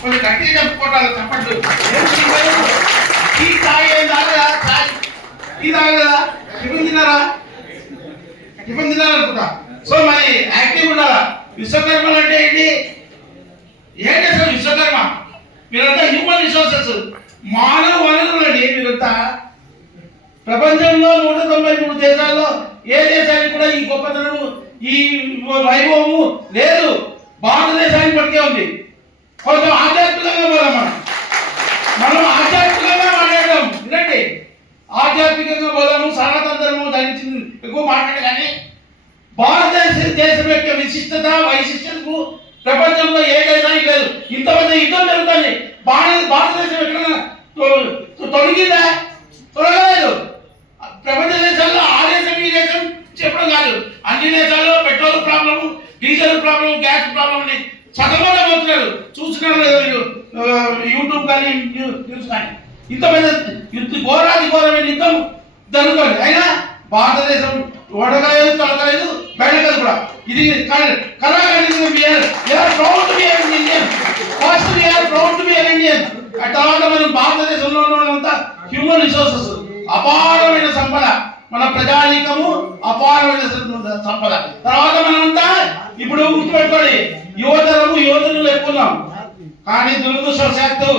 కొంచెం గట్టిగా చెప్పుకోవటాలు చెప్పండి. టీ తాగేదా చాయ్ టీ తాగలేదా? టిఫిన్ తిన్నారా? టిఫిన్ తిన్నారనుకుంటా. సో మరి యాక్టివ్ ఉండాలా. విశ్వకర్మలు అంటే ఏంటి? ఏంటి అసలు విశ్వకర్మ? మీరంతా హ్యూమన్ రిసోర్సెస్, మానవ వనరులు అండి. మీరంతా ప్రపంచంలో 193 దేశాల్లో ఏ దేశానికి కూడా ఈ గొప్పతనము ఈ వైభవము లేదు. భారతదేశానికి పట్టుకే ఉంది. కొంచెం ఆధ్యాత్మికంగా పోదాం. మనం ఆధ్యాత్మికంగా మాట్లాడదాం. వినండి, ఆధ్యాత్మికంగా పోదాము. సనాతన ధర్మం దాని ఎక్కువ మాట్లాడే కానీ భారతదేశం యొక్క విశిష్టత వైశిష్టతకు ప్రపంచంలో ఏ దేశానికి లేదు. ఇంతమంది యుద్ధం జరుగుతుంది. భారతదేశం ఎక్కడైనా తొలగిందా? తొలగలేదు. ప్రపంచ దేశాల్లో ఆ దేశం ఈ దేశం చెప్పడం కాదు. అన్ని దేశాల్లో petrol problem, diesel problem, gas problem అని సతమతమవుతున్నారు. చూస్తున్నారు యూట్యూబ్ కానీ న్యూస్ కానీ. ఇంత పెద్ద ఘోరాది ఘోరమైన యుద్ధం జరుగుతుంది. అయినా భారతదేశం ఓడగలేదు, తొలగలేదు, బయటగదు కూడా. ఇది తర్వాత మనం భారతదేశంలో ఉన్నంత హ్యూమన్ రిసోర్సెస్, అపారమైన సంపద, మన ప్రజానీకము అపారమైన సంపద. తర్వాత మనమంతా ఇప్పుడు గుర్తుపెట్టుకోండి, యువతను ఎక్కున్నాం. కానీ దురదృష్టవశాత్తు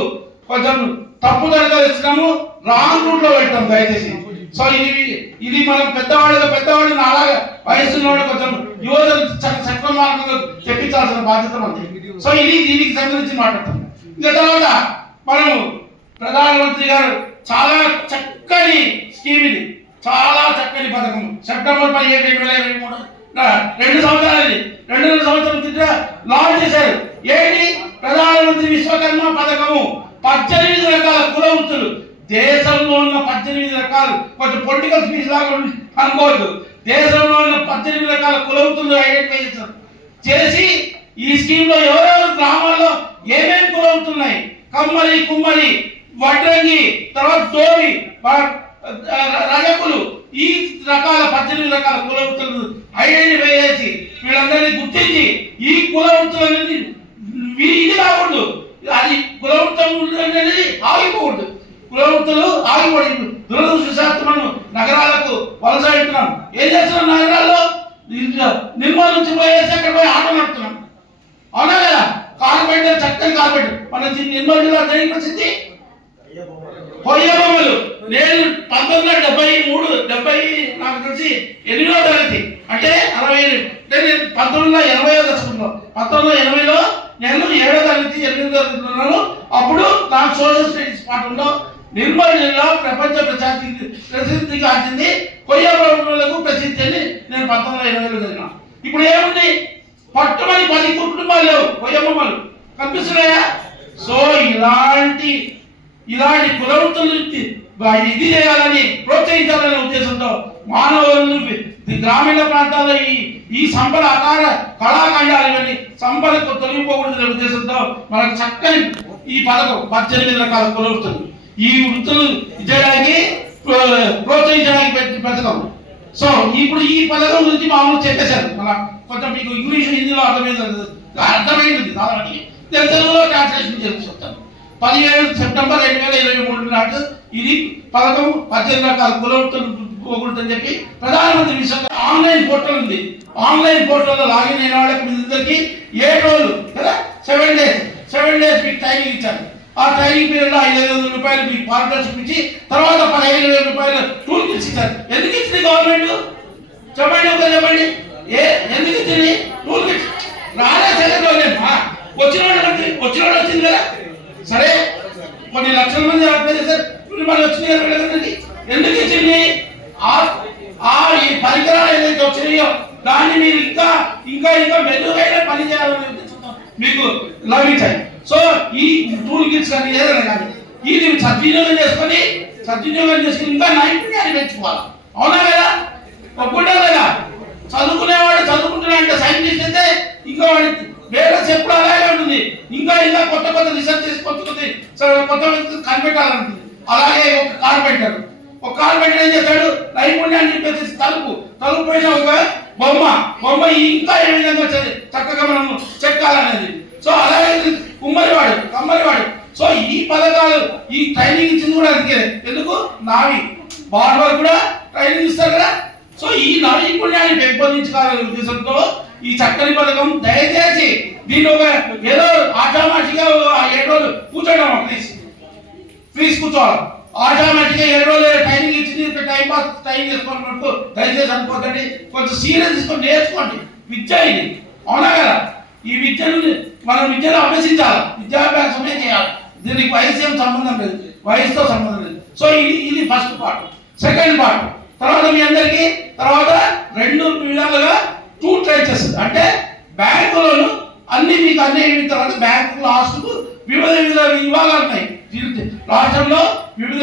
కొంచెం తప్పుదరగా ఇస్తున్నాము, రాంగ్ రూట్ లో పెట్టాం దయచేసి. సో ఇది మనం పెద్దవాళ్ళు అలాగే వయసులో కొంచెం యువతను చట్ట మార్గంలో తెప్పించాల్సిన బాధ్యత ఉంది. సో దీనికి సంబంధించి మాట్లాడతాం. ఇంకా తర్వాత మనం ప్రధానమంత్రి గారు చాలా చక్కని స్కీమ్, ఇది చాలా చక్కని పథకం. సెప్టెంబర్ 17, 2023 2 సంవత్సరాలు 2 సంవత్సరాల కింద లాంచ్ చేశారు. ఏంటి? ప్రధానమంత్రి విశ్వకర్మ పథకము. 18 రకాల కుల వృత్తులు దేశంలో ఉన్న 18 రకాలు. కొంచెం పొలిటికల్ స్పీచ్ లాగా అనుకోవద్దు. దేశంలో ఉన్న 18 రకాల కుల వృత్తులు ఐడెంటిఫై చేసి ఈ స్కీమ్ లో ఎవరెవరు గ్రామాల్లో ఏమేమి కుల వృత్తులు ఉన్నాయి, కమ్మరి, కుమ్మరి, వడ్రంగి, తర్వాత దోవి, రజకులు, ఈ రకాల 18 రకాల కుల వృత్తులను ఐడెంటిఫై చేసి వీళ్ళందరినీ గుర్తించి ఈ కుల వృత్తులనేది ఇది కాకూడదు. అది కుల వృత్తం అనేది ఆగిపోకూడదు. కుల వృత్తులు ఆగిపోయి దురదృష్టవశాత్తు మనం నగరాలకు వలస వెళ్తున్నాం. ఏం చేస్తున్నాం? నగరాల్లో నిర్మల్ నుంచి పోయేసి అక్కడ పోయి ఆటో నడుపుతున్నాం. అవునా కదా? కార్పెంటర్, చక్కని కార్పెంటర్. మన నిర్మల్ జిల్లా జరిగిన పరిస్థితి కొయ్య బొమ్మలు. నేను 1973 నాకు తెలిసి 8వ తరగతి అంటే 60 నేను 1980 దశకంలో 1980లో నేను 7వ తరగతి 8వ తరగతి ఉన్నాను. అప్పుడు నాకు సోషల్ స్టడీస్ పాఠంలో నిర్మల్ జిల్లా ప్రపంచ ప్రసిద్ధి కాచింది కొయ్య బొమ్మలకు ప్రసిద్ధి అని నేను 1980లో చదివినా. ఇప్పుడు ఏముంది? పట్టుమని 10 కుటుంబాలు లేవు కొయ్య బొమ్మలు కనిపిస్తున్నాయా? సో ఇలాంటి కుల వృత్తులు ఇది చేయాలని ప్రోత్సహించాలనే ఉద్దేశంతో మానవులను గ్రామీణ ప్రాంతాల్లో ఈ సంపద అకార కళాఖండాలు ఇవన్నీ సంపదకు తొలగిపోకూడదనే ఉద్దేశంతో మనకు చక్కని ఈ పథకం 18 రకాల కుల వృత్తులు, ఈ వృత్తులు చేయడానికి ప్రోత్సహించడానికి పథకం. సో ఇప్పుడు ఈ పథకం గురించి మామూలు చెప్పేశారు. మన కొంచెం మీకు ఇంగ్లీష్, హిందీలో అర్థమైంది కాబట్టి నేను తెలుగులో ట్రాన్స్లేషన్ చేసి చెప్తాను. 17 సెప్టెంబర్ 2023 నాడు ఇది పథకం 18 రకాల కుల వృత్తులు పోకూడదని చెప్పి ప్రధానమంత్రి విశ్వ ఆన్లైన్ పోర్టల్ ఉంది. ఆన్లైన్ పోర్టల్లో లాగిన్ అయిన వాళ్ళకి మీ ఇద్దరికి 7 రోజులు కదా 7 డేస్ మీకు ట్రైనింగ్ ఇచ్చారు. ఆ ట్రైనింగ్ పీరియడ్లో 5,500 రూపాయలు మీకు పార్ట్నర్షిప్ ఇచ్చి తర్వాత 15,000 రూపాయలు టూల్ కిట్స్ ఇచ్చారు. ఎందుకు ఇచ్చింది గవర్నమెంట్? చెప్పండి, ఒక చెప్పండి. ఎందుకు ఇచ్చింది టూల్ కిట్స్? రాలే చదవలేమా? వచ్చిన వాళ్ళు వచ్చింది కదా. సరే, కొన్ని లక్షల మంది అప్లై చేశారు, మరి వచ్చింది కదా. ఎందుకు ఇచ్చింది? ఈ పరికరాలు ఏదైతే వచ్చినాయో దాన్ని మీరు ఇంకా మెరుగైన పని చేయాలని మీకు లభించాయి. సో ఈ టూల్ కిట్స్ కానీ ఏదైనా కానీ ఇది సద్వినియోగం చేసుకుని ఇంకా నైపుణ్యాన్ని పెంచుకోవాలి. అవునా కదా? ఒప్పుకుంటారు కదా? చదువుకునేవాడు చదువుకుంటున్నా అంటే సైంటిస్ట్ అయితే ఇంకా వాడి వేరే చెప్పుడు అలాగే ఉంటుంది. ఇంకా కొత్త రీసెర్చ్ చేసి కొత్త కనిపెట్టాలంటుంది. అలాగే ఒక కార్పెంటర్ ఏం చేస్తాడు? నైపుణ్యాన్ని చెప్పేసి తలుపు పైన ఒక బొమ్మ ఇంకా ఏ విధంగా చక్కగా మనం చెక్కాలనేది. సో అలాగే కమ్మరి ఈ ట్రైనింగ్ ఇచ్చింది కూడా అందుకే. ఎందుకు? నావి బార్బర్ కూడా ట్రైనింగ్ ఇస్తారు కదా. సో ఈ నైపుణ్యాన్ని పెంపొందించుకోవాలనే ఉద్దేశంతో ఈ చక్కని పథకం. దయచేసి దీన్ని ఒక ఏదో ఆటామాటిగా 7 రోజులు కూర్చోడం, ప్లీజ్ కూర్చోవాలి. ఆటామాటిగా 7 రోజులు ట్రైనింగ్ ఇచ్చింది టైం పాస్ టైం చేసుకోవాలన్నట్టు దయచేసి అనుకోకండి. కొంచెం సీరియస్ తీసుకొని నేర్చుకోండి. విద్య ఇది, అవునా కదా? ఈ విద్యను మనం విద్యను అభ్యసించాలి, విద్యాభ్యాసమే చేయాలి. దీనికి వయసు ఏం సంబంధం లేదు, వయసుతో సంబంధం లేదు. సో ఇది ఫస్ట్ పార్ట్. సెకండ్ పార్ట్ తర్వాత మీ అందరికీ తర్వాత 2 విధాలుగా 2 ట్రైచెస్ అంటే బ్యాంకులను అన్ని మీకు అన్ని అయిన తర్వాత బ్యాంకు లాస్ట్కు వివిధ విభాగాలు ఉన్నాయి. రాష్ట్రంలో వివిధ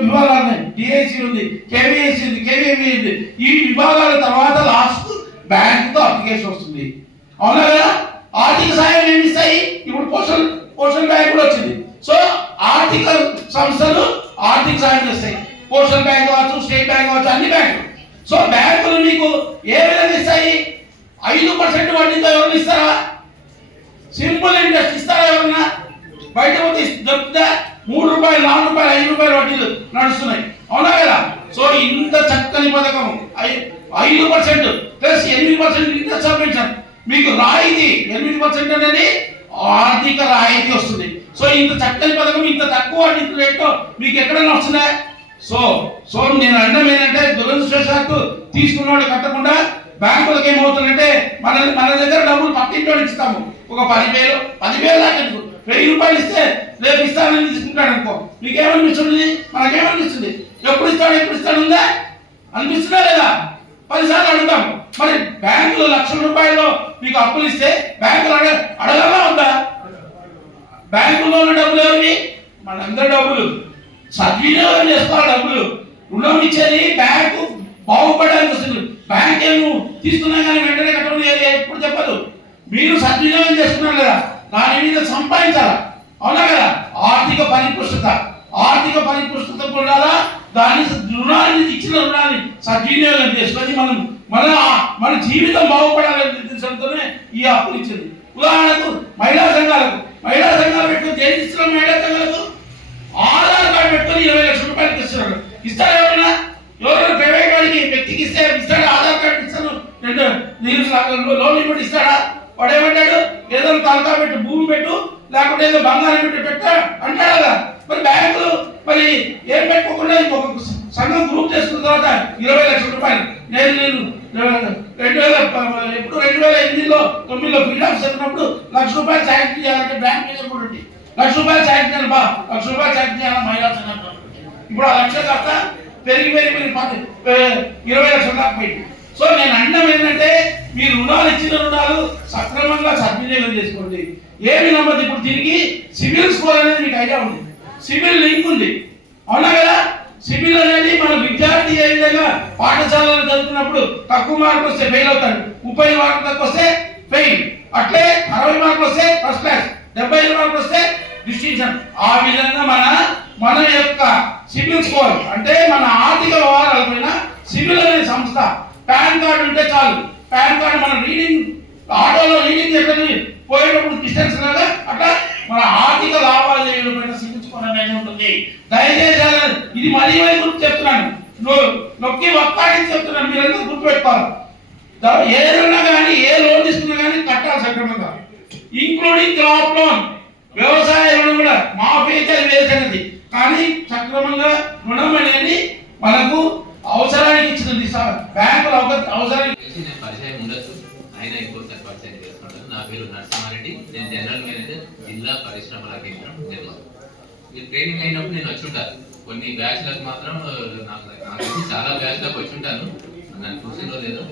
విభాగాలు ఉన్నాయి. డిఐసి ఉంది, కేవీఎస్సి ఉంది, కేవీఎంఈ ఉంది. ఈ విభాగాల తర్వాత లాస్ట్ బ్యాంకుతో అప్లికేషన్ వస్తుంది, అవునా కదా? ఆర్థిక సాయం ఏమి ఇస్తాయి? ఇప్పుడు పోస్టల్ బ్యాంక్ కూడా వచ్చింది. సో ఆర్థిక సంస్థలు ఆర్థిక సాయం చేస్తాయి. పోస్టల్ బ్యాంక్ కావచ్చు, స్టేట్ బ్యాంక్ కావచ్చు, అన్ని బ్యాంకులు. సో బ్యాంకులు మీకు ఏ విధంగా ఇస్తాయి? 5% వడ్డీతో ఎవరు ఇస్తారా? సింపుల్ ఇంట్రెస్ట్ ఇస్తారా ఎవరన్నా? బయట పోతే దొరుకుతా 3 రూపాయలు, 4 రూపాయలు, 5 రూపాయలు వడ్డీలు నడుస్తున్నాయి, అవునా కదా? సో ఇంత చక్కని పథకం 5% ప్లస్ 8% ఇంట్రెస్ట్ సబ్వెన్షన్ మీకు రాయితీ. 8% అనేది ఆర్థిక రాయితీ వస్తుంది. సో ఇంత చక్కని పథకం ఇంత తక్కువ వడ్డీ రేట్లో మీకు ఎక్కడైనా వస్తుందా? సో నేను అన్నం ఏంటంటే దురదృష్టవశాత్తు తీసుకున్నవాడు కట్టకుండా బ్యాంకులకు ఏమవుతుందంటే మన దగ్గర డబ్బులు పక్కింటో ఇస్తాము. ఒక 10,000 దాకా 1,000 రూపాయలు ఇస్తే రేపు ఇస్తానని తీసుకుంటాడు అనుకో. మీకేమనిపిస్తుంది? మనకేమనిపిస్తుంది? ఎప్పుడు ఇస్తాడు ఉందా అనిపిస్తుందా లేదా? 10 సార్లు అడుగుతాము. మరి బ్యాంకులు 1,00,000 రూపాయలు మీకు అప్పులు ఇస్తే బ్యాంకులు అడగాలా ఉందా? బ్యాంకుల్లో ఉన్న డబ్బులు ఎవరివి? మనందరి డబ్బులు. సద్వినియోగం చేసుకోవాలి డబ్బులు. రుణం ఇచ్చేది బ్యాంకు బాగుపడడానికి వస్తుంది. బ్యాంక్ ఏమో తీసుకున్నా కానీ వెంటనే కట్టడం ఎప్పుడు చెప్పదు. మీరు సద్వినియోగం చేసుకున్నారు కదా, దాని మీద సంపాదించాలా, అవునా కదా? ఆర్థిక పరిపుష్టత ఉండాలా. దాన్ని ఇచ్చిన రుణాన్ని సద్వినియోగం చేసుకొని మన జీవితం బాగుపడాలనే ఉద్దేశంతోనే ఈ అప్పులు ఇచ్చింది. ఉదాహరణకు మహిళా సంఘాలు పెట్టుకుని దేని ఇస్తున్నాం? మహిళా సంఘాలకు ఆధార్ కార్డు పెట్టుకుని 20 లక్షల రూపాయలకి ఇస్తున్నాడు. ఇస్తారా ఎవరైనా ప్రైవేట్ వాడికి వ్యక్తికి ఇస్తాడా? ఆధార్ కార్డు ఇస్తాను లోన్ ఇవ్వడం ఇస్తాడా? వాడు ఏమంటాడు? ఏదో తలకా పెట్టు, భూమి పెట్టు, లేకుంటే ఏదో బంగారం పెట్టా అంటాడు కదా. మరి బ్యాంకులు మరి ఏం పెట్టుకోకుండా ఇంకొక సంఘం గ్రూప్ చేసుకున్న తర్వాత 20 లక్షల రూపాయలు నేను 2008లో 9లో ఫీల్డ్ ఆఫీస్ చెప్పినప్పుడు 1,00,000 రూపాయలు శాంక్షన్ చేయాలంటే బ్యాంక్ మీద కూడా ఉంది. 1,00,000 రూపాయలు శాంక్షన్ చేయాలి, 1,00,000 రూపాయలు శాంక్షన్ చేయాలి మహిళా సంఘంలో. ఇప్పుడు ఆ 1,00,000 కాస్త పెరిగి 20 లక్షల దాకా పోయింది. సో నేను అన్నం ఏంటంటే మీరు రుణాలు ఇచ్చిన రుణాలు సక్రమంగా సద్వినియోగం చేసుకోండి. ఏమి నమ్మదు. ఇప్పుడు దీనికి సివిల్ స్కోర్ అనేది మీకు ఐడియా ఉంది, సివిల్ లింక్ ఉంది, అవునా కదా? సివిల్ అనేది మన విద్యార్థి ఏ విధంగా పాఠశాలలో చదువుతున్నప్పుడు తక్కువ మార్కులు వస్తే ఫెయిల్ అవుతాడు, 30 మార్కులు తక్కువ వస్తే ఫెయిల్, అట్లే 60 మార్కులు వస్తే ఫస్ట్ క్లాస్, 75 మార్కులు వస్తే డిస్టింక్షన్. ఆ విధంగా మన యొక్క సివిల్ స్కోర్ అంటే మన ఆర్థిక వ్యవహారాలపైన సివిల్ అనే సంస్థ పాన్ కార్డు ఉంటే చాలు. పాన్ కార్డు మన రీడింగ్ ఆటోలో రీడింగ్ చెప్పని పోయేటప్పుడు డిస్టెన్స్ లాగా అట్లా మన ఆర్థిక లావాదేవీల పైన సివిల్ స్కోర్ అనేది ఉంటుంది. దయచేసి ఇది మరీ గుర్తు చెప్తున్నాను, నొక్కి ఒక్కడికి చెప్తున్నాను, మీరందరూ గుర్తుపెట్టుకోవాలి. ఏదైనా కానీ ఏ లోన్ తీసుకున్నా కానీ కట్టాలి సక్రమంగా, ఇంక్లూడింగ్ క్రాప్ లోన్. వ్యవసాయ రుణం కూడా మాఫీ అయితే వేరే సంగతి, కానీ సక్రమంగా రుణం అనేది మనకు అవసరానికి ఇచ్చినది. బ్యాంకులు అవసరానికి పరిచయం ఉండొచ్చు, ఆయన ఇంకోసారి పరిచయం చేసుకుంటాను. నా పేరు నరసింహారెడ్డి, నేను జనరల్ మేనేజర్ జిల్లా పరిశ్రమల కేంద్రం నిర్మల్. మీరు ట్రైనింగ్ అయినప్పుడు నేను వచ్చి ఉంటాను, కొన్ని బ్యాచ్లకు మాత్రం నాకు చాలా బ్యాచ్లకు వచ్చి ఉంటాను, నన్ను చూసిందో లేదో.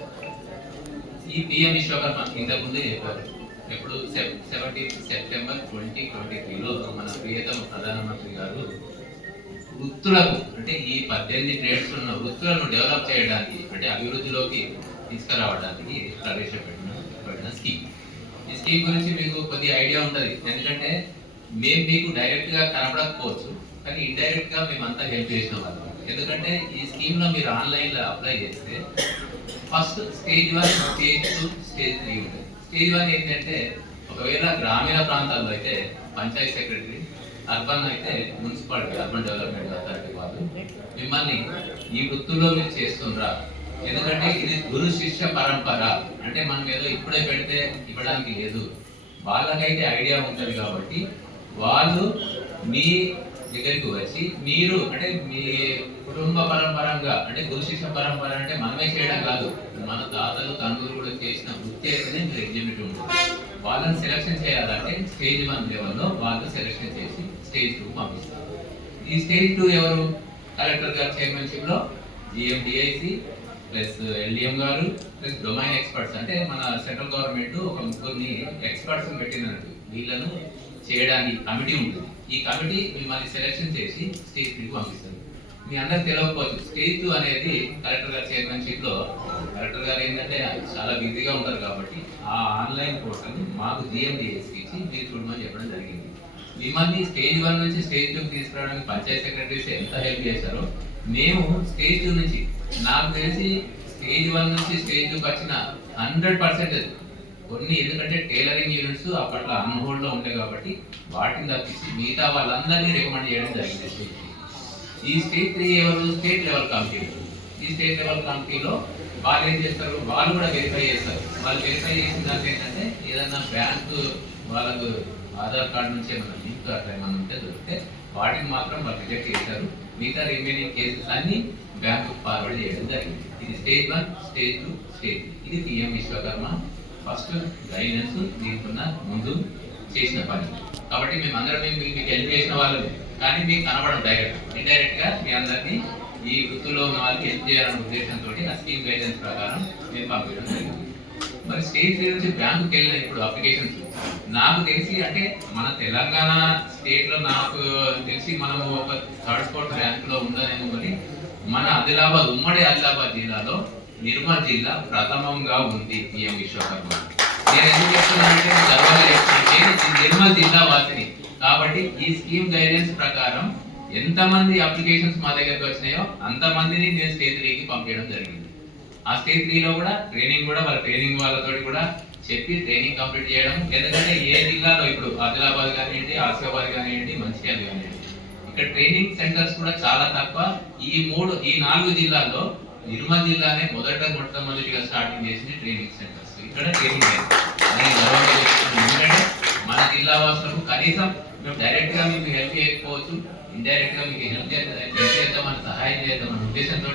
ఈ పిఎం విశ్వకర్మ ఇంతకుముందే చెప్పారు. ఎప్పుడు 17 సెప్టెంబర్ 2023లో మన ప్రియతమ ప్రధానమంత్రి గారు వృత్తులకు అంటే ఈ 18 ట్రేడ్స్ ఉన్న వృత్తులను డెవలప్ చేయడానికి అంటే అభివృద్ధిలోకి తీసుకురావడానికి ప్రవేశపెట్టిన స్కీమ్. ఈ స్కీమ్ గురించి మీకు కొద్ది ఐడియా ఉంటుంది, ఎందుకంటే మేము మీకు డైరెక్ట్ గా కనపడకపోవచ్చు, కానీ ఇండైరెక్ట్ గా మేమంతా హెల్ప్ చేసిన వాళ్ళం. ఎందుకంటే ఈ స్కీమ్ లో మీరు ఆన్లైన్ లో అప్లై చేస్తే ఫస్ట్ స్టేజ్ 1, స్టేజ్ 2, స్టేజ్ 3 ఉంటుంది. స్టేజ్ 1 ఏంటంటే ఒకవేళ గ్రామీణ ప్రాంతాల్లో అయితే పంచాయత్ సెక్రటరీ, అర్బన్ అయితే మున్సిపాలిటీ అర్బన్ డెవలప్మెంట్ అథారిటీ వాళ్ళు మిమ్మల్ని ఈ వృత్తుల్లో మీరు చేస్తుండ్రా, ఎందుకంటే ఇది గురు శిష్య పరంపర, అంటే మనం ఏదో ఇప్పుడే పెడితే ఇవ్వడానికి లేదు, వాళ్ళకైతే ఐడియా ఉంటుంది కాబట్టి వాళ్ళు మీ దగ్గరికి వచ్చి మీరు అంటే మీ కుటుంబ పరంపరంగా అంటే గురు శిష్య పరంపర అంటే మనమే చేయడం కాదు, మన తాతలు తండ్రులు కూడా చేసిన వృత్తి అయితేనే మీరు ఎగ్జిక్యూటివ్ ఉంటుంది. వాళ్ళని సెలెక్షన్ చేయాలంటే స్టేజ్ 1 లెవెల్లో వాళ్ళు సెలెక్షన్ చేసి స్టేజ్ 2 పంపిస్తారు. ఈ స్టేజ్ 2 ఎవరు? కలెక్టర్ గారి చైర్మన్షిప్ లో జిఎండిఐసి ప్లస్ ఎల్డిఎం గారు ప్లస్ డొమైన్ ఎక్స్పర్ట్స్, అంటే మన సెంట్రల్ గవర్నమెంట్ ఒక ముగ్గురిని ఎక్స్పర్ట్స్ పెట్టినట్టు వీళ్ళను చేయడానికి కమిటీ ఉంటుంది. ఈ కమిటీ మిమ్మల్ని సెలెక్షన్ చేసి స్టేజ్ 3 పంపిస్తారు. మీ అందరికి తెలియకపోవచ్చు, స్టేజ్ 2 అనేది కలెక్టర్ గారి చైర్మన్షిప్ లో కలెక్టర్ గారు ఏంటంటే చాలా బిజీగా ఉంటారు కాబట్టి ఆ ఆన్లైన్ పోర్టల్ మాకు జిఎండిఎస్కి ఇచ్చి మీరు చూడమని చెప్పడం జరిగింది. మిమ్మల్ని స్టేజ్ 1 నుంచి స్టేజ్ 2 తీసుకురావడానికి పంచాయత్ సెక్రటరీస్ ఎంత హెల్ప్ చేశారో మేము స్టేజ్ 2 నుంచి, నాకు తెలిసి స్టేజ్ 1 నుంచి స్టేజ్ 2 వచ్చిన 100% కొన్ని, ఎందుకంటే టైలరింగ్ యూనిట్స్ అప్పట్లో అన్హోల్డ్ లో ఉండే కాబట్టి వాటిని తప్పించి మిగతా వాళ్ళందరినీ రికమెండ్ చేయడం జరిగింది స్టేజ్ 3. ఈ స్టేజ్ 3 ఎవరు? State level committee. ఈ స్టేట్ లెవెల్ కమిటీలో వాళ్ళు ఏం చేస్తారు, వాళ్ళు కూడా వెరిఫై చేస్తారు. వాళ్ళు వెరిఫై చేసిన దాంట్లో ఏంటంటే ఏదైనా బ్యాంకు వాళ్ళకు ఆధార్ కార్డు నుంచి ఏమైనా లింక్ అట్లా ఏమైనా ఉంటే దొరికితే వాటిని మాత్రం వాళ్ళు రిజెక్ట్ చేశారు. మిగతా రిమైనింగ్ కేసెస్ అన్ని బ్యాంకు ఫార్వర్డ్ చేయడం జరిగింది. ఇది స్టేజ్ 1, స్టేజ్ 2, స్టేజ్ 3. ఇది పిఎం విశ్వకర్మ ఫస్ట్ గైడెన్స్ దీనికున్న ముందు చేసిన పని. కాబట్టి మేము అందరం మీకు హెల్ప్ చేసిన వాళ్ళు, కానీ మీకు కనబడం ఇండైరెక్ట్ గా మీ అందరినీ ఈ వృత్తిలో ఉన్న వాళ్ళకి హెల్ప్ చేయాలనే ఉద్దేశంతో ఆ స్కీమ్ గైడెన్స్ ప్రకారం మేము పంపించడం జరిగింది. మరి స్టేట్ నుంచి బ్యాంకుకి వెళ్ళిన ఇప్పుడు అప్లికేషన్స్ నాకు తెలిసి, అంటే మన తెలంగాణ స్టేట్ లో నాకు తెలిసి మనము ఒక థర్డ్ స్పోర్ట్ బ్యాంక్ లో ఉందనేమో, కానీ మన ఆదిలాబాద్ ఉమ్మడి ఆదిలాబాద్ జిల్లాలో నిర్మల్ జిల్లా ప్రథమంగా ఉంది పిఎం విశ్వకర్మ. నేను ఎందుకు చెప్తున్నానంటే గర్వంగా చెప్తున్నాను, నిర్మల్ జిల్లా వాసిని కాబట్టి ఈ స్కీమ్ గైడెన్స్ ప్రకారం ఎంతమంది అప్లికేషన్స్ మా దగ్గరకు వచ్చినాయో అంతమందిని నేను స్టేజ్ 3కి పంపించడం జరిగింది. ఆ స్టేజ్ 3లో కూడా వాళ్ళ ట్రైనింగ్ వాళ్ళతో కూడా చెప్పి ట్రైనింగ్ కంప్లీట్ చేయడం. ఎందుకంటే ఏ జిల్లాలో ఇప్పుడు ఆదిలాబాద్ కానివ్వండి, ఆసిఫాబాద్ కానివ్వండి, మంచిర్యాల కానివ్వండి, ఇక్కడ ట్రైనింగ్ సెంటర్స్ కూడా చాలా తక్కువ. ఈ 4 జిల్లాల్లో నిర్మల్ జిల్లానే మొట్టమొదటిగా స్టార్టింగ్ చేసింది ట్రైనింగ్ సెంటర్స్. ఇక్కడ ట్రైనింగ్ ఎందుకంటే మన జిల్లా వాసులకు కనీసం మేము డైరెక్ట్ గా మీకు హెల్ప్ చేయకపోవచ్చు, ఇండైరెక్ట్ గా మీకు హెల్ప్ చేద్దామని సహాయం చేద్దామనే ఉద్దేశంతో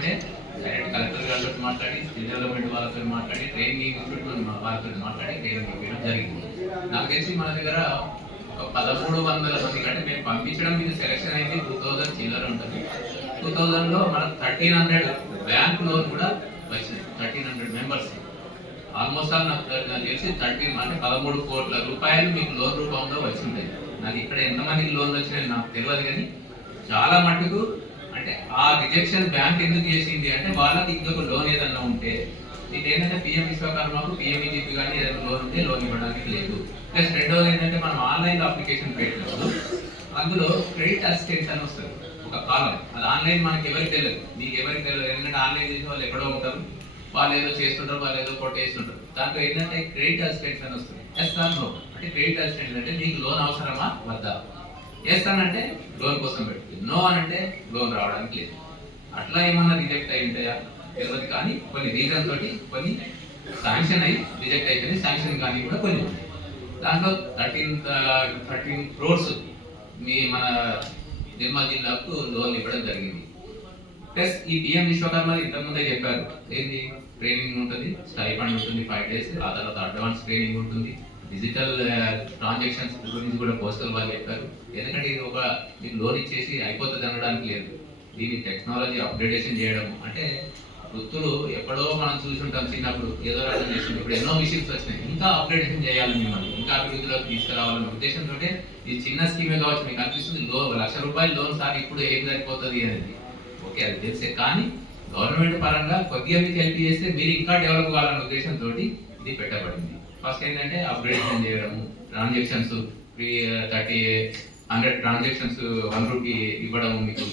డైరెక్ట్ కలెక్టర్ గారితో మాట్లాడి, స్కిల్ డెవలప్మెంట్ వాళ్ళతో మాట్లాడి, ట్రైనింగ్ ఇన్స్టిట్యూట్ వాళ్ళతో మాట్లాడి ట్రైనింగ్ ఇవ్వడం జరిగింది. నాకు తెలిసి మన దగ్గర ఒక 1300 మంది కంటే మేము పంపించడం మీకు సెలెక్షన్ అయితే 2000 చిల్లర ఉంటుంది. 2000 లో మనకు 1300 బ్యాంక్ లోన్ కూడా వచ్చింది. 1300 మెంబర్స్ ఆల్మోస్ట్ ఆల్ నాకు తెలిసి 13 కోట్ల రూపాయలు మీకు లోన్ రూపంలో వచ్చి ఉంటాయి. నాకు ఇక్కడ ఎంతమందికి లోన్ వచ్చినాయి నాకు తెలియదు, కానీ చాలా మటుకు అంటే ఆ రిజెక్షన్ బ్యాంక్ ఎందుకు చేసింది అంటే వాళ్ళకి ఇంకొక లోన్ ఏదన్నా ఉంటే, ఇది ఏంటంటే పిఎం విశ్వకర్మకు పిఎంఈజీపీ కానీ ఏదైనా లోన్ ఉంటే లోన్ ఇవ్వడానికి లేదు. ప్లస్ రెండోది ఏంటంటే మనం ఆన్లైన్ లో అప్లికేషన్ పెట్టినప్పుడు అందులో క్రెడిట్ అసిస్టెన్స్ అని వస్తుంది ఒక కాలం. అది ఆన్లైన్ మనకి ఎవరికి తెలియదు, మీకు ఎవరికి తెలియదు, ఎందుకంటే ఆన్లైన్ చేసిన వాళ్ళు ఎక్కడో ఉంటారు, వాళ్ళు ఏదో చేస్తుంటారు, వాళ్ళు ఏదో కొట్టేస్తుంటారు. దాంట్లో ఏంటంటే క్రెడిట్ అసిస్టెన్స్ అని వస్తుంది. ఎస్ఆర్ఓ అంటే క్రెడిట్ అసిస్టెన్స్ అంటే మీకు లోన్ అవసరమా వద్దా, అంటే లోన్ కోసం పెడుతుంది, నో అని అంటే లోన్ రావడానికి లేదు. అట్లా ఏమన్నా రిజెక్ట్ అయి ఉంటాయా తెలియదు, కానీ కొన్ని రీజన్ తోటి కొన్ని శాంక్షన్ అయ్యి రిజెక్ట్ అయిపోయింది, శాంక్షన్ కానీ కూడా కొన్ని ఉన్నాయి. దాంట్లో 13 crores మన నిర్మల్ జిల్లాకు లోన్ ఇవ్వడం జరిగింది. ప్లస్ ఈ పిఎం విశ్వకర్మ ఇంతకుముందే చెప్పారు, ఏంటి ట్రైనింగ్ ఉంటుంది, స్టైఫండ్ ఉంటుంది 5 days, ఆ తర్వాత అడ్వాన్స్ ట్రైనింగ్ ఉంటుంది, డిజిటల్ ట్రాన్సాక్షన్స్ గురించి కూడా పోస్టల్ వాళ్ళు చెప్పారు. ఎందుకంటే ఇది ఒక మీకు లోన్ ఇచ్చేసి అయిపోతుంది అనడానికి లేదు, దీన్ని టెక్నాలజీ అప్గ్రేడేషన్ చేయడం. అంటే వృత్తులు ఎప్పుడో మనం చూసుంటాం చిన్నప్పుడు ఏదో రకం చేస్తుంది, ఇప్పుడు ఎన్నో మిషన్స్ వచ్చినాయి, ఇంకా అప్గ్రేడేషన్ చేయాలి, మిమ్మల్ని ఇంకా అభివృద్ధిలోకి తీసుకురావాలనే ఉద్దేశంతో ఇది చిన్న స్కీమే కావచ్చు, మీకు అనిపిస్తుంది ₹1,00,000 లోన్ సార్ ఇప్పుడు ఏం సరిపోతుంది అనేది. ఓకే, అది తెలిసే, కానీ గవర్నమెంట్ పరంగా కొద్దిగా మీకు హెల్ప్ చేస్తే మీరు ఇంకా డెవలప్ కావాలనే ఉద్దేశంతో ఇది పెట్టబడింది. ఫస్ట్ ఏంటంటే అప్గ్రేడేషన్ చేయడము, ట్రాన్సాక్షన్స్ 100 ట్రాన్సాక్షన్స్ ₹1 ఇవ్వడము మీకు.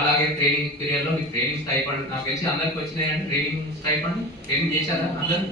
అలాగే ట్రైనింగ్ పీరియడ్ లో మీకు ట్రైనింగ్ స్టైఫండ్ నాకు తెలిసి అందరికి వచ్చినాయంటే ట్రైనింగ్ స్టైఫండ్ ట్రైనింగ్ చేశారా అందరు?